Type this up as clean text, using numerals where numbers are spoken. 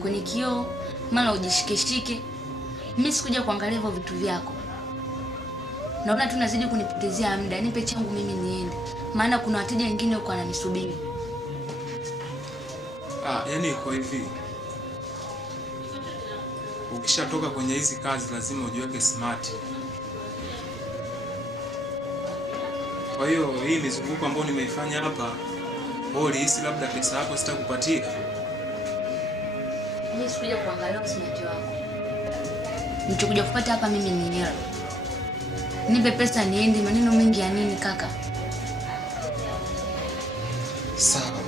kwenye kioo, mara ujishike. Mimi sikuja kuangalia hivyo vitu vyako. Naona tu nazidi kunipotezea muda. Nipe changu mimi niende. Maana kuna wateja wengine huko wananisubiri. Yaani iko hivi. Ukishatoka kwenye hizi kazi lazima ujiweke smart. Kwa hiyo hii mizunguko ambayo nimeifanya hapa, wewe ulihisi labda pesa yako sitakupatia? Mimi sikuja kuangalia smart wako. Nilichokuja kupata hapa mimi ni hela. Nipe pesa niende, maneno mengi ya nini kaka? Sawa.